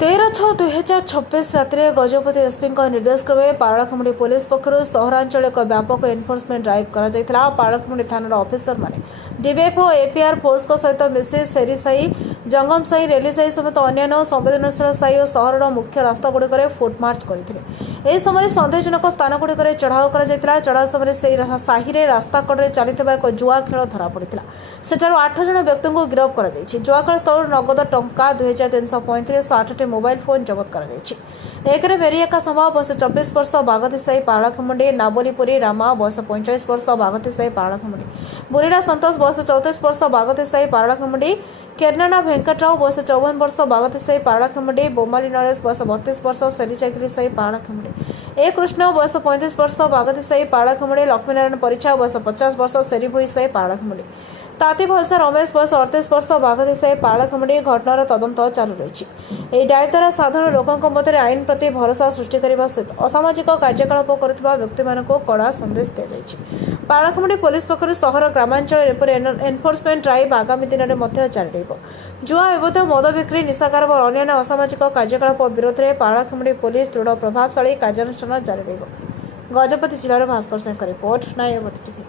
13/6/2026 ରାତିରେ ଗଜପତି ଏସ୍ପିଙ୍କ ନିର୍ଦ୍ଦେଶ କ୍ରମେ ପାରଳାଖେମୁଣ୍ଡି ପୋଲିସ ପକ୍ଷରୁ ସହରାଞ୍ଚଳରେ ଏକ ବ୍ୟାପକ ଏନଫୋର୍ସମେଣ୍ଟ ଡ୍ରାଇଭ୍ କରାଯାଇଥିଲା। ପାରଳାଖେମୁଣ୍ଡି ଥାନାର ଅଫିସରମାନେ ଡିଭିଏଫ୍ ଓ ଏପିଆର ଫୋର୍ସଙ୍କ ସହିତ ମିଶି ସେରିସାହି, ଜଙ୍ଗମସାହି, ରେଲିସାହି ସମେତ ଅନ୍ୟାନ୍ୟ ସମ୍ବେଦନଶୀଳ ସାହି ଓ ସହରର ମୁଖ୍ୟ ରାସ୍ତାଗୁଡ଼ିକରେ ଫୁଟମାର୍ଚ୍ଚ କରିଥିଲେ। ଏହି ସମୟରେ ସନ୍ଦେହଜନକ ସ୍ଥାନଗୁଡ଼ିକରେ ଚଢ଼ାଉ କରାଯାଇଥିଲା। ଚଢ଼ାଉ ସମୟରେ ସେହି ସାହିରେ ରାସ୍ତା କଡ଼ରେ ଚାଲିଥିବା ଏକ ଜୁଆ ଖେଳ ଧରାପଡ଼ିଥିଲା। ସେଠାରୁ 8 ଜଣ ବ୍ୟକ୍ତିଙ୍କୁ ଗିରଫ କରାଯାଇଛି। ଜୁଆଖେଳ ସ୍ଥଳରୁ ନଗଦ ଟଙ୍କା 2335 ଓ 8ଟି ମୋବାଇଲ ଫୋନ୍ ଜବତ କରାଯାଇଛି। ଏକରେ ମେରିଏକା ସମା ବୟସ 24 ବର୍ଷ ବାଗତି ସାହି ପାରଳାଖେମୁଣ୍ଡି, ନାବୋଲିପୁରୀ ରାମା ବୟସ 45 ବର୍ଷ ବାଗତି ସାହି ପାରଳାଖେମୁଣ୍ଡି, ବୁରିଡ଼ା ସନ୍ତୋଷ ବୟସ 34 ବର୍ଷ ବାଗତି ସାହି ପାରଳାଖେମୁଣ୍ଡି, କେର୍ନାନା ଭେଙ୍କଟରାଓ ବୟସ 54 ବର୍ଷ ବାଗତି ସାହି ପାରଳାଖେମୁଣ୍ଡି, ବୋମାଲି ନରେଶ ବୟସ 32 ବର୍ଷ ସେରିଚାକିରି ସାହି ପାରଳାଖେମୁଣ୍ଡି, ଏ କୃଷ୍ଣ ବୟସ 35 ବର୍ଷ ବାଗତି ସାହି ପାରଳାଖେମୁଣ୍ଡି, ଲକ୍ଷ୍ମୀନାରାୟଣ ପରିଛା ବୟସ 50 ବର୍ଷ ସେରିଭୋଇ ସାହି ପାରଳାଖେମୁଣ୍ଡି, ତାତି ଭଲସା ରମେଶ ବୟସ 38 ବର୍ଷ ବାଗତି ସାହି ପାରଳାଖେମୁଣ୍ଡି। ଘଟଣାର ତଦନ୍ତ ଚାଲୁ ରହିଛି। ଏହି ଡ୍ରାଇଭ୍ ଦ୍ୱାରା ସାଧାରଣ ଲୋକଙ୍କ ମଧ୍ୟରେ ଆଇନ ପ୍ରତି ଭରସା ସୃଷ୍ଟି କରିବା ସହିତ ଅସାମାଜିକ କାର୍ଯ୍ୟକଳାପ କରୁଥିବା ବ୍ୟକ୍ତିମାନଙ୍କୁ କଡ଼ା ସନ୍ଦେଶ ଦିଆଯାଇଛି। ପାରଳାଖେମୁଣ୍ଡି ପୋଲିସ ପକ୍ଷରୁ ସହର ଗ୍ରାମାଞ୍ଚଳରେ ଏପରି ଏନଫୋର୍ସମେଣ୍ଟ ଡ୍ରାଇଭ୍ ଆଗାମୀ ଦିନରେ ମଧ୍ୟ ଜାରି ରହିବ। ଜୁଆ ଅବୈଧ ମଦ ବିକ୍ରି, ନିଶା କାରବାର ଓ ଅନ୍ୟାନ୍ୟ ଅସାମାଜିକ କାର୍ଯ୍ୟକଳାପ ବିରୋଧରେ ପାରଳାଖେମୁଣ୍ଡି ପୋଲିସ ଦୃଢ଼ ପ୍ରଭାବଶାଳୀ କାର୍ଯ୍ୟାନୁଷ୍ଠାନ ଜାରି ରହିବ। ଗଜପତି ଜିଲ୍ଲାର ଭାସ୍କର ସାହୁଙ୍କ ରିପୋର୍ଟ, ନ୍ୟାୟ ଟିଭି।